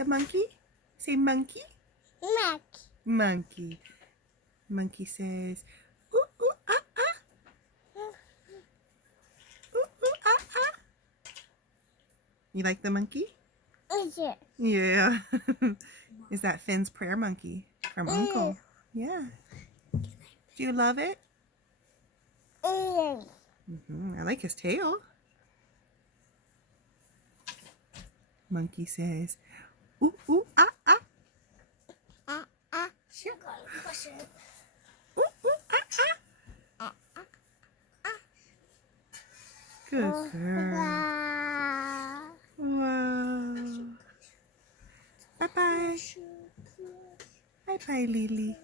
The monkey? Say monkey. Monkey. Monkey. Monkey says, ooh, ooh, ah, ah. Ooh, ooh, ah, ah. You like the monkey? Yeah. Yeah. Is that Finn's prayer monkey from Uncle? Yeah. Do you love it? I like his tail. Monkey says, ooh, ooh, ah, ah. Ah, ah. Sure. Ooh, ooh, ah, ah. Ah, ah, ah. Good girl. Wow. Wow. Bye-bye. Bye-bye, Lily.